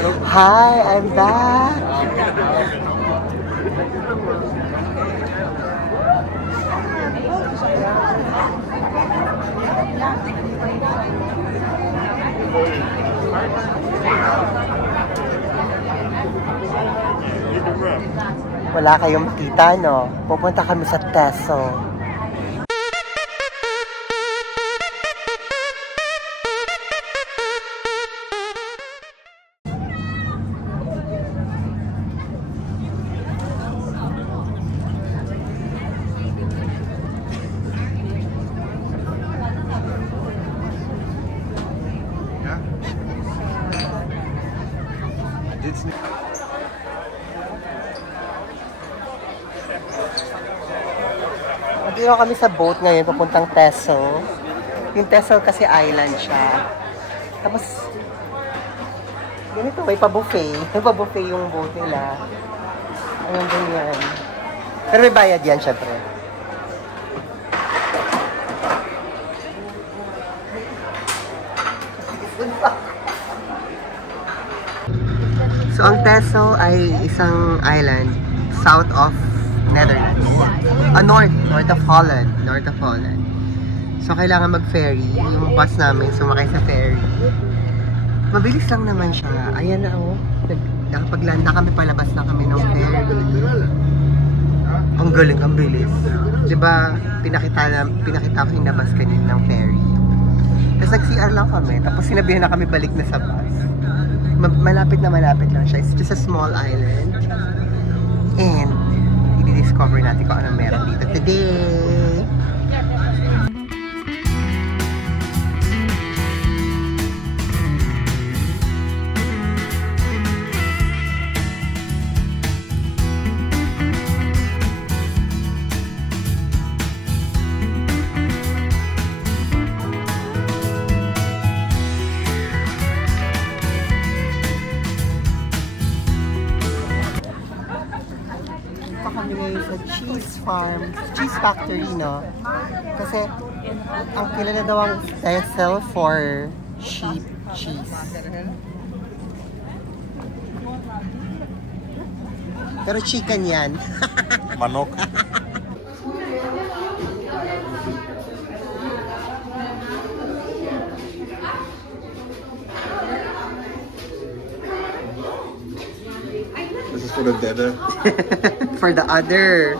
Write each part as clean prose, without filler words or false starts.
Hi, I'm back. Wala kayong makita, no? Pupunta kami sa Teso. Nandito kami sa boat ngayon, papuntang Teso. Yung Teso kasi island siya. Tapos, ganito, may pa-buffet. May pa-buffet yung boat nila. Ayun, ganyan. Pero may bayad yan, syempre. So, ang Teso ay isang island south of Netherlands. North of Holland. So, kailangan mag-ferry. Yung bus namin, sumakay sa ferry. Mabilis lang naman siya. Ayan na, oh. Nakapaglanda kami, palabas na kami ng ferry. Ang galing, ang bilis. Diba, pinakita ko yung labas kanina ng ferry. Tapos nag-CR lang kami. Tapos sinabihan na kami balik na sa bus. Malapit lang siya. It's just a small island. And, i-discover natin kung ano meron dito today. Cheese factory, no? Kasi ang kilala daw ang Texel for sheep cheese. Pero chicken yan. Manok. This is for the deader. For the other.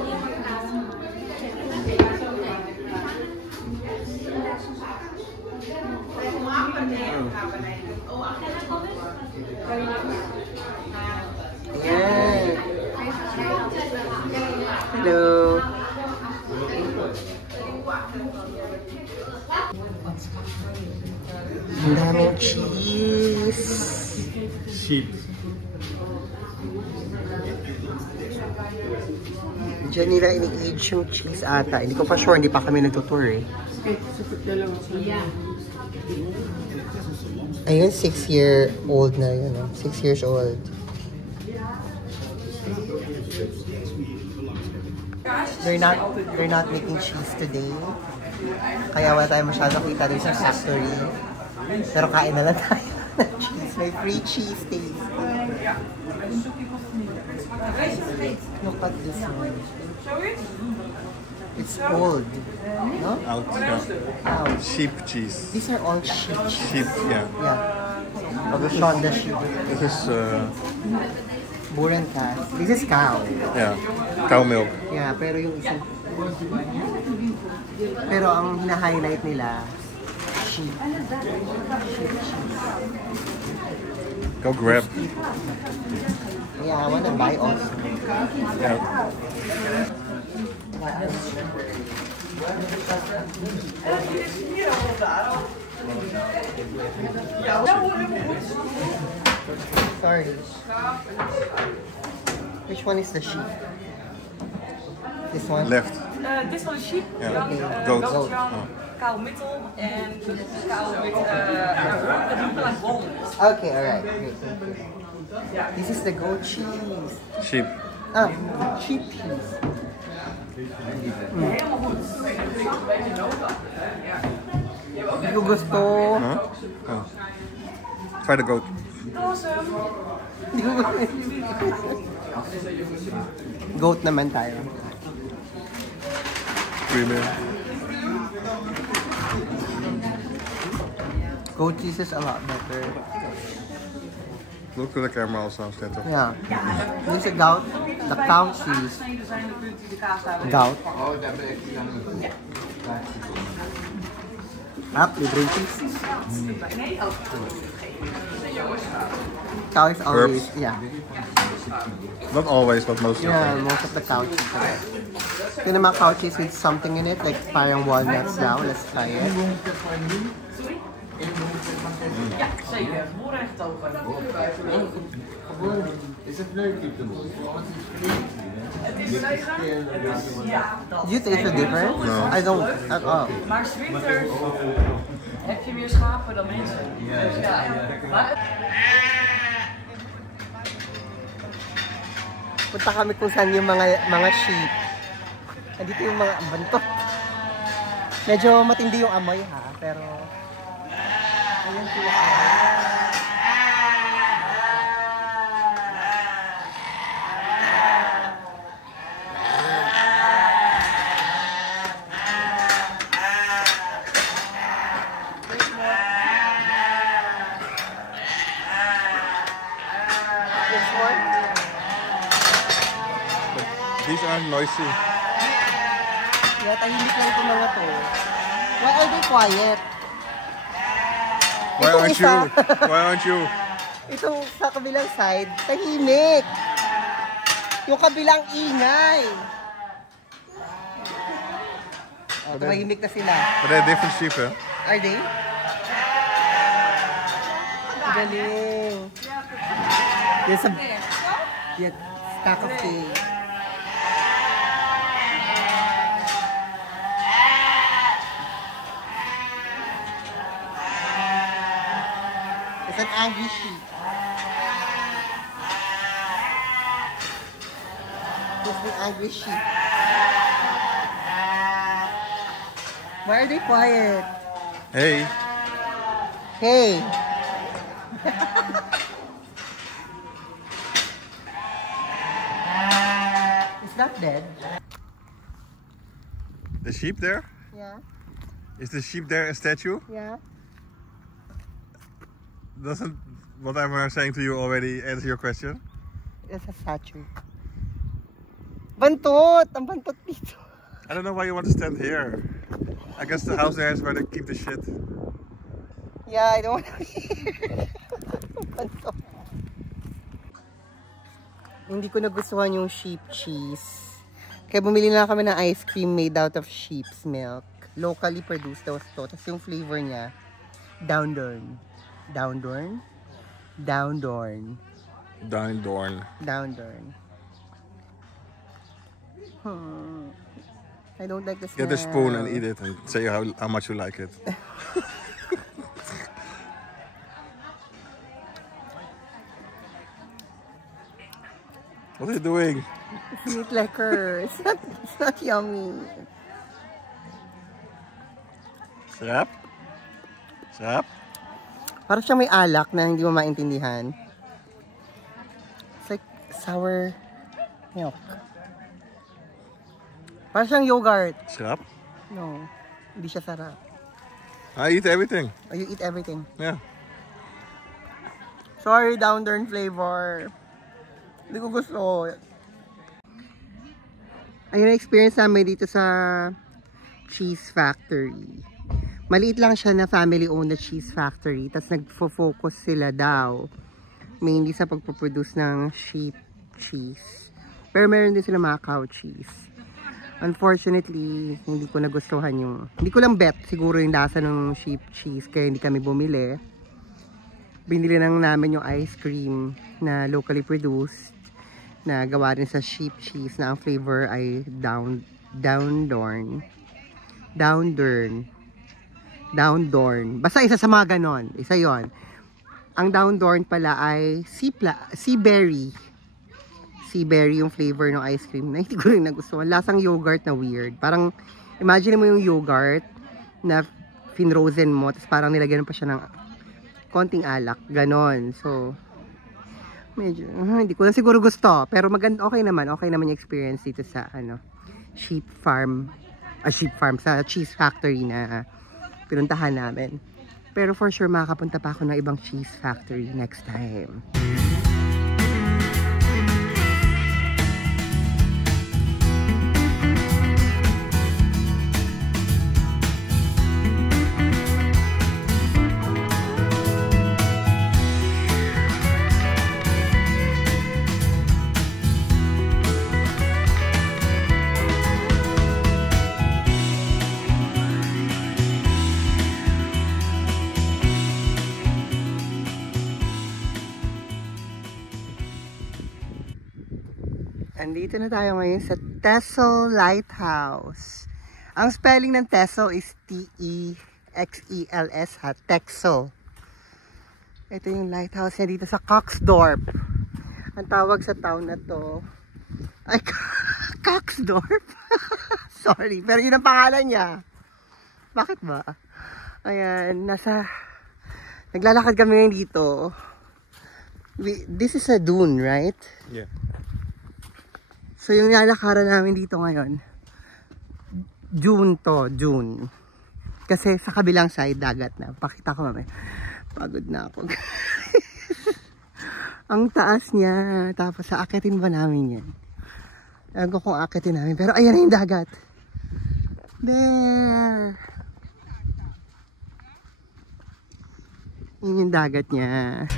Hello. Ang daming cheese. Sheep. Diyan nila ini-age yung cheese ata. Hindi ko pa sure, hindi pa kami nagtutour eh. Ayun, 6-year-old na yun. 6 years old. They're not making cheese today. Kaya wala tayo masyadong kita din sa factory. Pero kain na lang tayo ng cheese. May free cheese taste. Look at this one. It's old. No? Out, yeah. Sheep cheese. These are all sheep cheese. Sheep, yeah. Yeah. Shonda sheep. This is Burenkas. This is cow. yeah, cow milk. Yeah, pero yung isang... Pero ang hina-highlight nila, sheep. Sheep cheese. Go grab. Yeah, I wanna buy also. Yeah. Sorry. Which one is the sheep? This one? Left. This one is sheep. Yeah. Okay. Goat. Goat. Oh. Cow middle and cow with bones. Okay, alright. Great, thank you. This is the goat cheese. Sheep. Ah, sheep cheese. Hindi ko gusto. Huh? Oh. Try the goat. Hindi ko Goat naman tayo. Premium. Goat cheese is a lot better. Look to the camera also, Steto. Yeah. This is goat. The cow cheese. Goat. Libre cheese. Cow is always, yeah. Not always, but mostly. Yeah, most of the cow cheese. Yung naman cow cheese with something in it, like parang walnuts now. Let's try it. Ja, zeker. Voorrecht open. Is het leuk om te doen? Het is leger. Ja, dat. Do you taste the difference? No. I don't at all. Maar Swinters heb je meer schapen dan mensen. Dus ja. Maar Punta kami kung saan yung mga sheep. Nandito yung mga bantot. Medyo matindi yung amoy ha, pero ayun po yung These aren't noisy. yeah, tahimik lang itong mga to. Why are they quiet? Why Itong aren't isa. you? Why aren't you? Itong sa kabilang side, tahimik. Yung kabilang ingay. Oh, tahimik na sila. But they're different sheep, eh? Are they? Galing. There's a stack of hay. It's an angry sheep. It's an angry sheep. Why are they quiet? Hey. Hey! Is that dead? The sheep there? Yeah, Is the sheep there a statue? yeah. Doesn't what I'm saying to you already answer your question? It's a statue. Bantot! Ang bantot dito. I don't know why you want to stand here. I guess the house there is where they keep the shit. Yeah, I don't want to be here. Bantot. Hindi ko nagustuhan yung sheep cheese. Kaya bumili na kami ng ice cream made out of sheep's milk. Locally produced daw ito. Tapos yung flavor niya, down dorn. Down dorn? Down dorn. Down Dorn. Down dorn. I don't like the smell. Get a spoon and eat it and say how much you like it. What are you doing? It's not lekker. It's not yummy. Sarap? Sarap? Parang siyang may alak na hindi mo maintindihan. It's like sour milk. Parang siyang yogurt. Sarap? No, hindi siya sarap. I eat everything. Oh, you eat everything. Yeah. Sorry, down turn flavor. Hindi ko gusto. Ayun na experience namin dito sa cheese factory. Maliit lang siya na family-owned na cheese factory. Tapos nagfo-focus sila daw mainly sa pagpo-produce ng sheep cheese. Pero meron din sila mga cow cheese. Unfortunately, hindi ko nagustuhan yung... Hindi ko lang bet siguro yung lasa ng sheep cheese kaya hindi kami bumili. Binili lang namin yung ice cream na locally produced na gawa rin sa sheep cheese na ang flavor ay down dorn. Basta isa sa mga ganon. Isa yon. Ang down dorn pala ay sea berry. Sea berry yung flavor ng ice cream na hindi ko rin nagustuhan. Lasang yogurt na weird. Parang, imagine mo yung yogurt na finrozen mo, tapos parang nilagyan pa siya ng konting alak, ganon. So, medyo, hindi ko na siguro gusto. Pero maganda, okay naman yung experience dito sa, sheep farm, sa cheese factory na pinuntahan namin. Pero for sure, makakapunta pa ako ng ibang cheese factory next time. Andito na tayo ngayon sa Texel Lighthouse. Ang spelling ng Texel is T-E-X-E-L-S ha, Texel. Ito yung lighthouse niya dito sa Coxdorp. Ang tawag sa town na to ay Coxdorp. Sorry, pero yun ang pangalan niya. Bakit ba? Ayan, naglalakad kami ngayon dito. This is a dune, right? Yeah. So yung nilalakaran namin dito ngayon, June. Kasi sa kabilang side, dagat na. Pakita ko mamaya. Pagod na ako. Ang taas niya. Tapos aakitin ba namin yan? Ewan ko kung aakitin namin. Pero ayan na yung dagat. There. Yun yung dagat niya.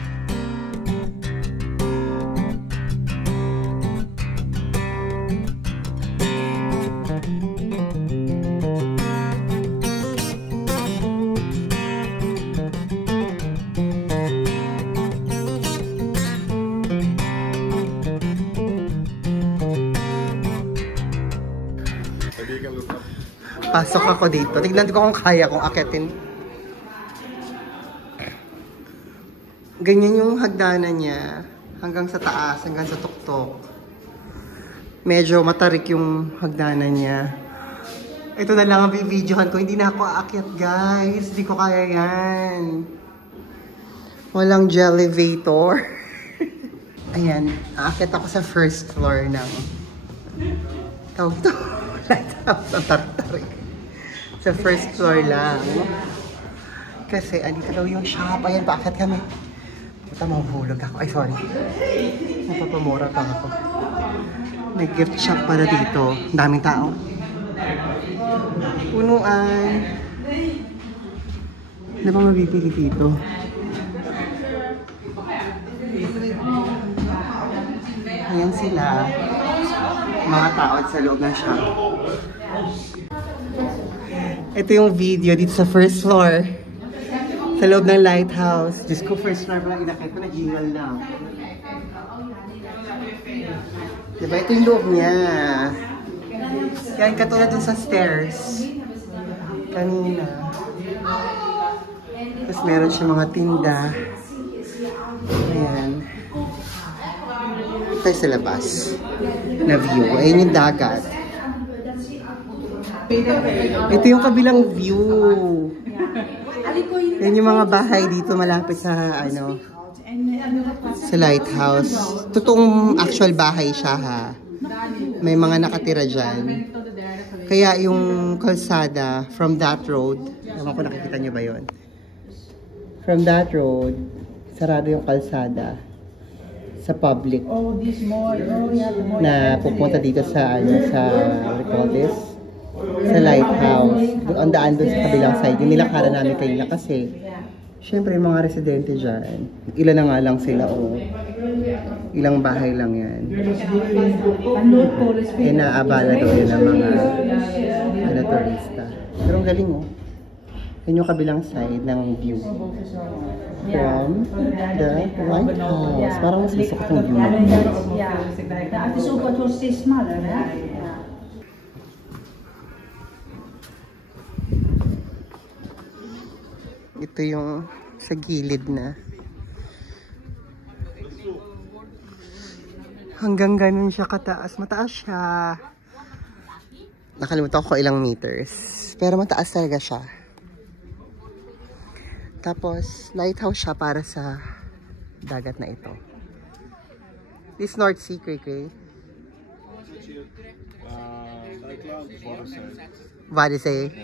Pasok ako dito. Tignan ko kung kaya kong akitin. Ganyan yung hagdanan niya. Hanggang sa taas, hanggang sa tuktok. Medyo matarik yung hagdanan niya. Ito na lang ang bibidyohan ko. Hindi na ako aakyat, guys. Hindi ko kaya yan. Walang jellyvator. Ayan. Aakyat ako sa first floor ng tawag to. Lighthouse. Ang tarik-tarik. Sa first floor lang. Kasi andito daw yung shop. Ayan, paakyat kami. Puta, mahuhulog ako. Ay, sorry. Napapamura pa ako. May gift shop pala dito. Daming tao. Punuan. Ano ba mabibili dito? Ayan sila. Mga tao sa loob ng shop. Ito yung video dito sa first floor. Sa loob ng lighthouse. Diyos ko, first floor pa lang inakit ko, nag-hingal na. Diba? Ito yung loob niya. Yan, katulad dun sa stairs. Kanina. Tapos meron siya mga tinda. Ayan. Ito sa labas. Na view. Ayan yung dagat. Ito yung kabilang view. Yan yung mga bahay dito malapit sa sa lighthouse. Totoong actual bahay siya ha. May mga nakatira dyan. Kaya yung kalsada from that road, naman ko nakikita nyo ba yun? From that road, sarado yung kalsada sa public na pupunta dito sa what do you call this? Sa lighthouse. Ang daan doon sa kabilang side. Yung nilakaran namin kanina kasi syempre yung mga residente dyan, ilan na nga lang sila o ilang bahay lang yan. Eh naabala daw yun ng mga turista. Pero ang galing oh. Yan yung kabilang side ng view. From the lighthouse. Parang mas masukot yung view. Ito yung sa gilid na. Hanggang ganun siya kataas. Mataas siya. Nakalimutan ko ilang meters. Pero mataas talaga siya. Tapos, lighthouse siya para sa dagat na ito. This North Sea, Kray. Vadisay.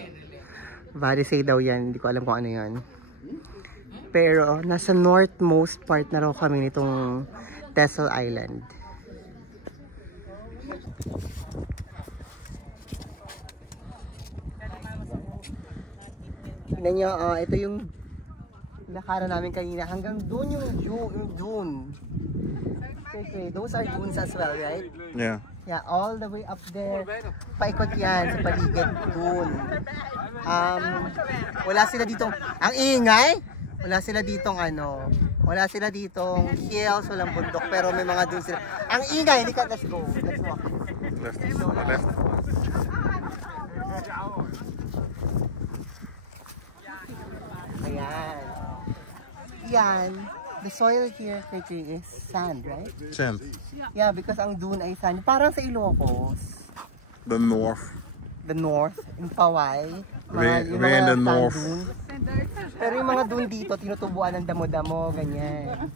Vadisay daw yan. Hindi ko alam kung ano yan. Pero, nasa northmost part na raw kami nitong Texel Island. Tignan nyo, ito yung lakaran namin kanina. Hanggang doon yung dune. Okay, those are dunes as well, right? Yeah. Yeah, all the way up there. Paikot yan sa paligid dun. Wala sila ditong, ang ingay! Wala sila ditong wala sila ditong hills, walang bundok, pero may mga dun sila. Ang ingay! Let's go. Let's walk. Left. Ayan. Yan. The soil here, is sand, right? Sand. Yeah, because ang dune ay sand. Parang sa Ilocos. The north. The north, in Paway. Way in the north. Dune. Pero yung mga dune dito, tinutubuan ng damo-damo, ganyan.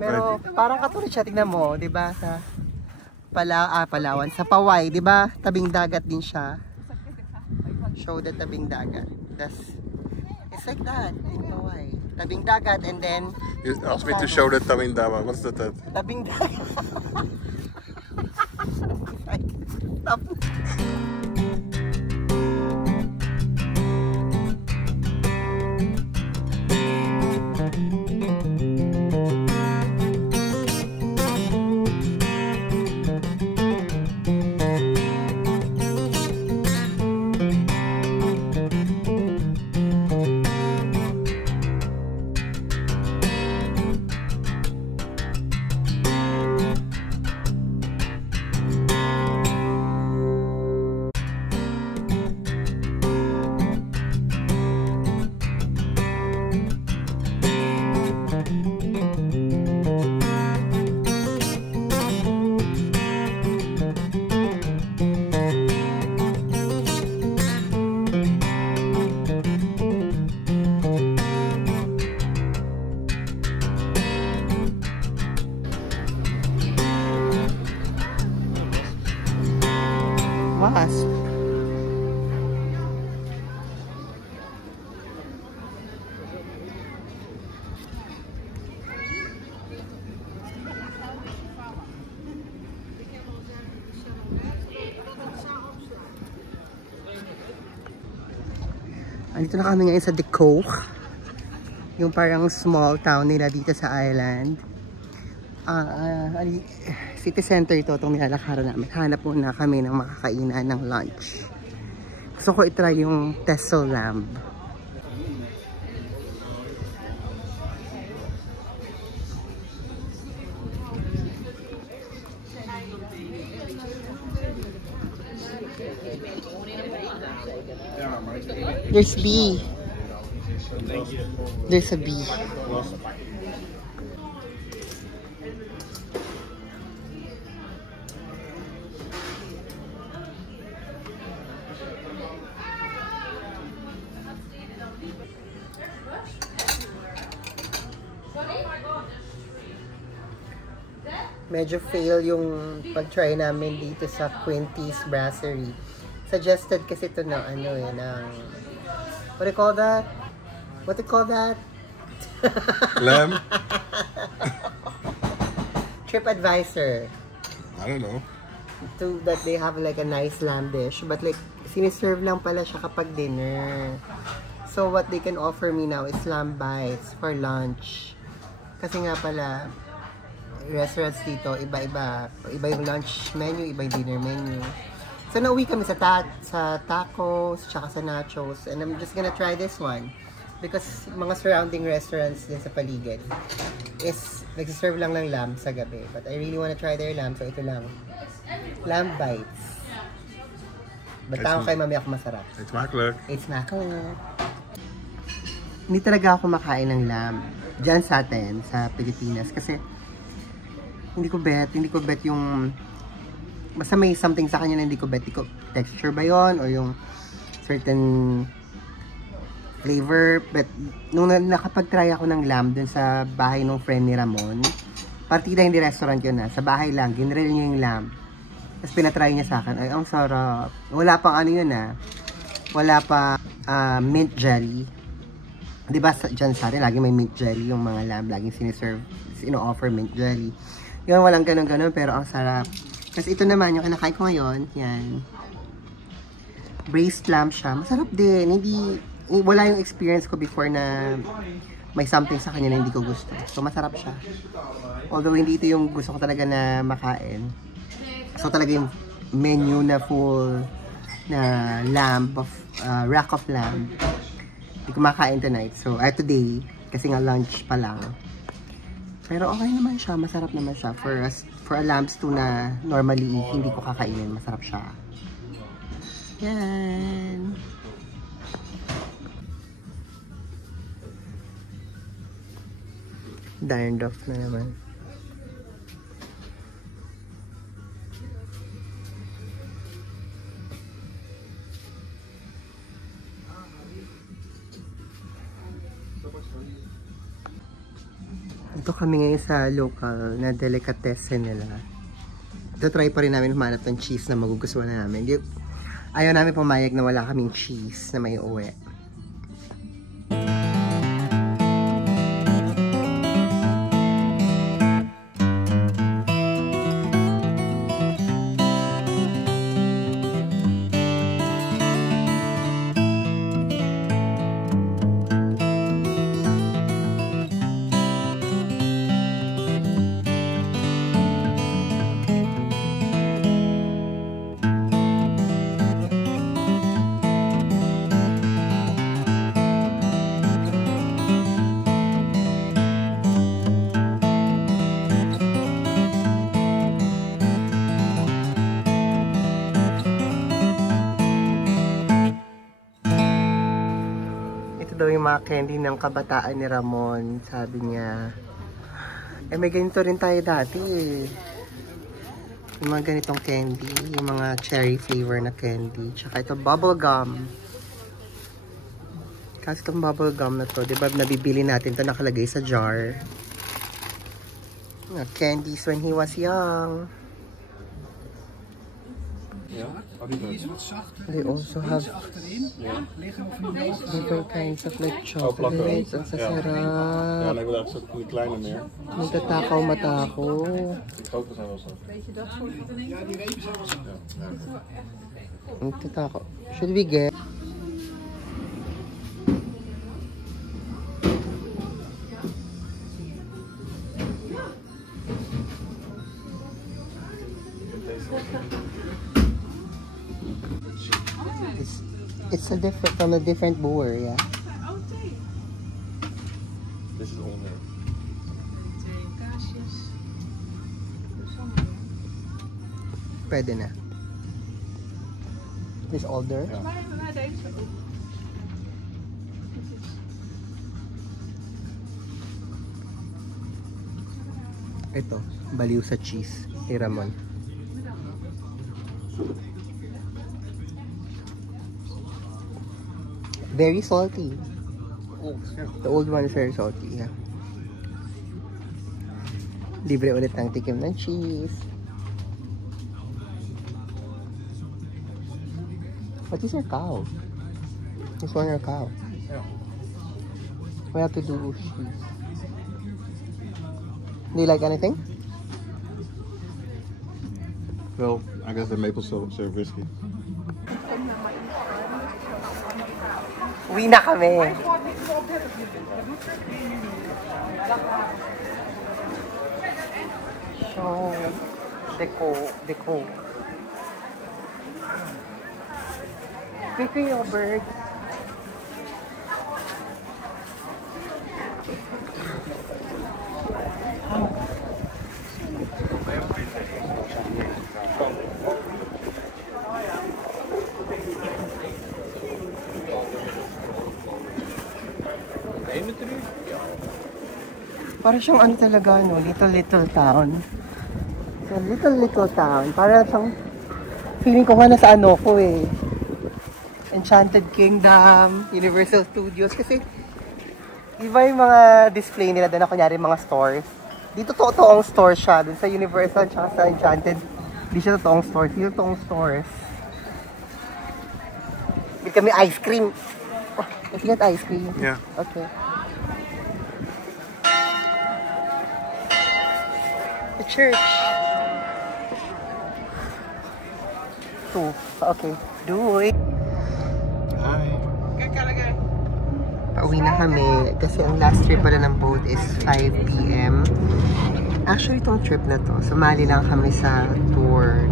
Pero parang katulad siya, tignan mo, di ba? Sa Palawan, sa Paway, di ba? Tabing dagat din siya. Show the tabing dagat. It's like that in Paway. Tabing dagat and then... You asked me to show the tabing dagat. What's that? Tabing dagat. Wasp. Andito na kami ngayon sa Dicoke. Yung parang small town nila dito sa island. City center ito, itong nilalakaran namin. Hanap muna kami ng makakainan ng lunch. Gusto ko itry yung Texel lamb. There's bee. There's a bee. Medyo fail yung pag-try namin dito sa Quinty's Brasserie. Suggested kasi ito na what do you call that? What do you call that? Lamb? TripAdvisor. I don't know. That they have like a nice lamb dish. But like, siniserve lang pala siya kapag dinner. So what they can offer me now is lamb bites for lunch. Kasi nga pala, restaurants dito, iba-iba. Iba yung lunch menu, iba yung dinner menu. So nauwi kami sa tacos, tsaka sa nachos. And I'm just gonna try this one. Because mga surrounding restaurants din sa paligid is nagsiserve lang ng lamb sa gabi. But I really wanna try their lamb, so ito lang. Lamb bites. Bataw kay mami ako masarap. It's makkelijk. It's makkelijk. Hindi talaga ako makain ng lamb dyan sa atin, sa Pilipinas. Kasi hindi ko bet yung basta may something sa kanya na hindi ko bet. Texture ba yon or yung certain flavor. But nung nakapag-try ako ng lamb dun sa bahay ng friend ni Ramon, partida hindi restaurant yun na. Sa bahay lang, ginrill niya yung lamb. Tapos pinatry niya sa akin. Ay, ang sarap. Wala pang ano yun wala pa mint jelly. Diba dyan sa atin, lagi may mint jelly yung mga lamb. Laging siniserve, sino-offer mint jelly. Yun, walang ganun-ganun, pero ang sarap. Kasi ito naman, yung kinakain ko ngayon, yan. Braised lamb siya. Masarap din. Wala yung experience ko before na may something sa kanya na hindi ko gusto. So, masarap siya. Although, hindi ito yung gusto ko talaga na makain. So, talaga yung menu na full na lamb, rack of lamb. Hindi ko makain tonight. So, today, kasi nga lunch pa lang. Pero okay naman siya. Masarap naman siya. For a lamb stew na normally hindi ko kakainin. Masarap siya. Yan. Dined off na naman. Ito kami ngayon sa local na delicatessen nila. Ito try pa rin namin humanap ng cheese na magugustuhan na namin. Ayaw namin pumayag na wala kaming cheese na may uwi. Daw yung mga candy ng kabataan ni Ramon, sabi niya. May ganito rin tayo dati Yung mga ganitong candy, yung mga cherry flavor na candy. Tsaka ito bubble gum. Kasi itong bubble gum na to, di ba nabibili natin ito nakalagay sa jar. Candies when he was young. They also have different kinds of like chocolates. Ang sasarap. Ja, en ik wil echt zo'n kleine meer. Nagtatakaw matako. Grote zijn wel zo. Nagtatakaw. Should we get? It's a different from a different boer, yeah. This is older. Pwede na. This older? Ja. Ito, baliw sa cheese ni Ramon. Very salty. The old one is very salty, yeah. Libre ulit ang tikim ng cheese. What is your cow? This one your cow. Yeah. We have to do cheese. Do you like anything? Well, I guess the maple syrup whiskey. Uwi na kami. So, Deco. Quick yogurt. Para siyang ano talaga, no? Little town. So, little town. Para siyang, feeling ko nga nasa ano ko eh. Enchanted Kingdom, Universal Studios. Kasi, iba yung mga display nila doon na kunyari mga stores. Dito totoong store siya. Doon sa Universal at sa Enchanted, hindi siya totoong stores. Dito totoong stores. Bili kami ice cream. Oh, let's get ice cream. Yeah. Okay. The church. Two. Okay. Do it. Hi. Pauwi na kami kasi ang last trip pala ng boat is 5 p.m. Actually, itong trip na to, sumali lang kami sa tour.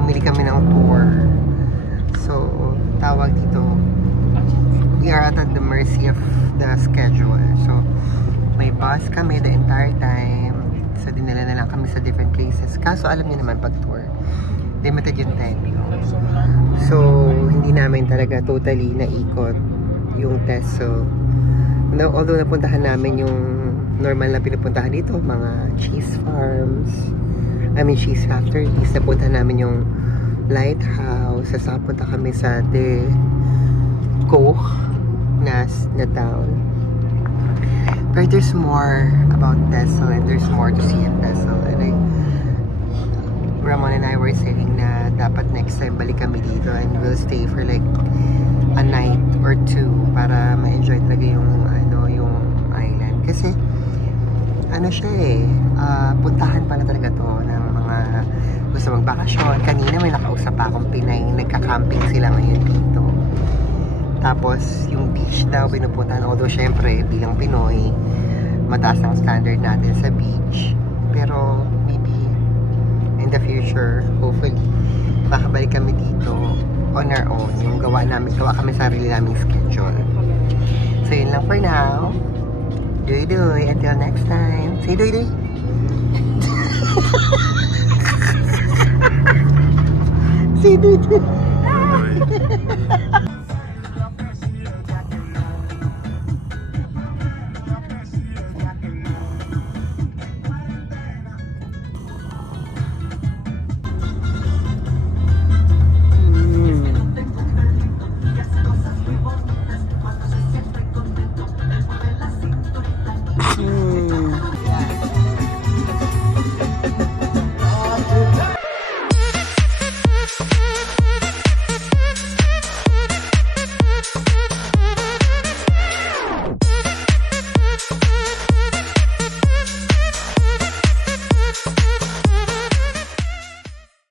Bumili kami ng tour. So, tawag dito, we are at the mercy of the schedule. So, may bus kami the entire time. So, dinala na lang kami sa different places. Kaso, alam niyo naman pag tour, limited yung time. So, hindi namin talaga totally naikot yung TESO. Although napuntahan namin yung normal na pinupuntahan dito, mga cheese farms, cheese factories. Napuntahan namin yung lighthouse. Sasa punta kami sa De Koch na town. But there's more about TESO and there's more to see in TESO. And Ramon and I were saying na dapat next time balik kami dito and we'll stay for like a night or two para ma-enjoy talaga yung island. Kasi siya puntahan pala talaga to ng mga gusto magbakasyon. Kanina may nakausap pa akong Pinay, nagka-camping sila ngayon dito. Tapos yung beach daw pinupuntahan, although syempre bilang Pinoy mataas ang standard natin sa beach, pero maybe in the future, hopefully makabalik kami dito on our own, yung gawa kami sarili naming schedule. So yun lang for now. Doy-doy, until next time. Say doy-doy. Say doy-doy.